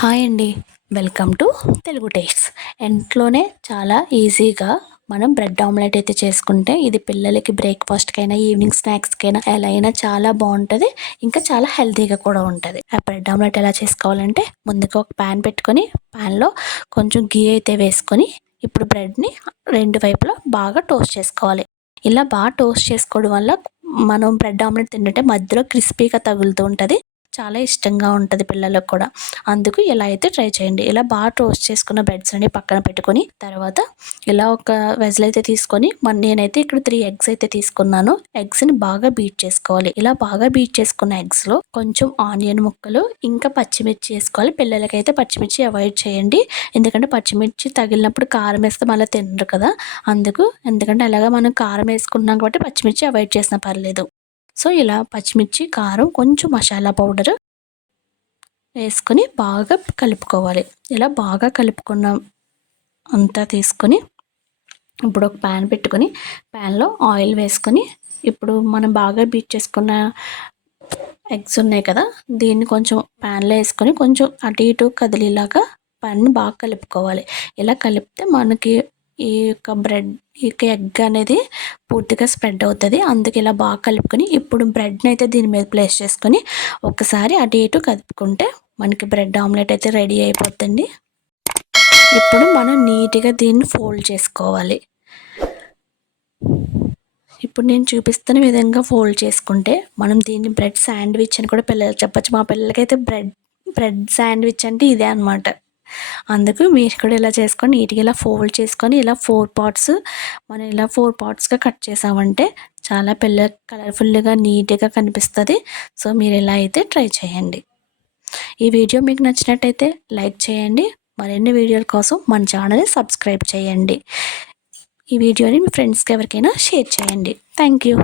Hi అండి. Welcome to Telugu tastes ఇంట్లోనే చాలా ఈజీగా మనం బ్రెడ్ ఆమ్లెట్ అయితే చేసుకుంటే ఇది పిల్లలకి బ్రేక్ఫాస్ట్కైనా ఈవినింగ్ స్నాక్స్కైనా ఎలా అయినా చాలా బాగుంటుంది. ఇంకా చాలా హెల్తీగా కూడా ఉంటుంది. ఆ బ్రెడ్ ఆమ్లెట్ ఎలా చేసుకోవాలంటే ముందుగా ఒక ప్యాన్ పెట్టుకొని ప్యాన్లో కొంచెం గీ అయితే వేసుకొని ఇప్పుడు బ్రెడ్ని రెండు వైపులా బాగా టోస్ట్ చేసుకోవాలి. ఇలా బాగా టోస్ట్ చేసుకోవడం వల్ల మనం బ్రెడ్ ఆమ్లెట్ తింటుంటే మధ్యలో క్రిస్పీగా తగులుతూ ఉంటుంది. చాలా ఇష్టంగా ఉంటుంది పిల్లలకు కూడా. అందుకు ఇలా అయితే ట్రై చేయండి. ఇలా బాగా టోస్ట్ చేసుకున్న బ్రెడ్స్ అన్ని పక్కన పెట్టుకొని తర్వాత ఇలా ఒక వెజల్ అయితే తీసుకొని మన నేనైతే ఇక్కడ త్రీ ఎగ్స్ అయితే తీసుకున్నాను. ఎగ్స్ని బాగా బీట్ చేసుకోవాలి. ఇలా బాగా బీట్ చేసుకున్న ఎగ్స్లో కొంచెం ఆనియన్ ముక్కలు ఇంకా పచ్చిమిర్చి వేసుకోవాలి. పిల్లలకైతే పచ్చిమిర్చి అవాయిడ్ చేయండి. ఎందుకంటే పచ్చిమిర్చి తగిలినప్పుడు కారం వేస్తే మళ్ళీ తినరు కదా. అందుకు ఎందుకంటే అలాగా మనం కారం వేసుకున్నాం కాబట్టి పచ్చిమిర్చి అవాయిడ్ చేసినా పర్లేదు. సో ఇలా పచ్చిమిర్చి కారం కొంచెం మసాలా పౌడర్ వేసుకొని బాగా కలుపుకోవాలి. ఇలా బాగా కలుపుకున్న అంతా తీసుకొని ఇప్పుడు ఒక ప్యాన్ పెట్టుకొని ప్యాన్లో ఆయిల్ వేసుకొని ఇప్పుడు మనం బాగా బీట్ చేసుకున్న ఎగ్స్ ఉన్నాయి కదా దీన్ని కొంచెం ప్యాన్లో వేసుకొని కొంచెం అటు ఇటు కదిలేలాగా ప్యాన్ని బాగా కలుపుకోవాలి. ఇలా కలిపితే మనకి ఈ యొక్క బ్రెడ్ ఈ యొక్క ఎగ్ అనేది పూర్తిగా స్ప్రెడ్ అవుతుంది. అందుకే ఇలా బాగా కలుపుకొని ఇప్పుడు బ్రెడ్ని అయితే దీని మీద ప్లేస్ చేసుకొని ఒకసారి అటు ఇటు కలుపుకుంటే మనకి బ్రెడ్ ఆమ్లెట్ అయితే రెడీ అయిపోతుంది ఇప్పుడు మనం నీట్గా దీన్ని ఫోల్డ్ చేసుకోవాలి. ఇప్పుడు నేను చూపిస్తున్న విధంగా ఫోల్డ్ చేసుకుంటే మనం దీన్ని బ్రెడ్ శాండ్విచ్ అని కూడా పిల్లలు చెప్పచ్చు. మా పిల్లలకైతే బ్రెడ్ బ్రెడ్ శాండ్విచ్ అంటే ఇదే అనమాట అందుకు మీరు కూడా ఇలా చేసుకొని నీట్గా ఇలా ఫోల్డ్ చేసుకొని ఇలా ఫోర్ పార్ట్స్ మనం ఇలా ఫోర్ పార్ట్స్గా కట్ చేసామంటే చాలా పిల్ల కలర్ఫుల్గా నీట్గా కనిపిస్తుంది. సో మీరు ఇలా అయితే ట్రై చేయండి. ఈ వీడియో మీకు నచ్చినట్టయితే లైక్ చేయండి. మరిన్ని వీడియోల కోసం మన ఛానల్ని సబ్స్క్రైబ్ చేయండి. ఈ వీడియోని మీ ఫ్రెండ్స్కి ఎవరికైనా షేర్ చేయండి. Thank you.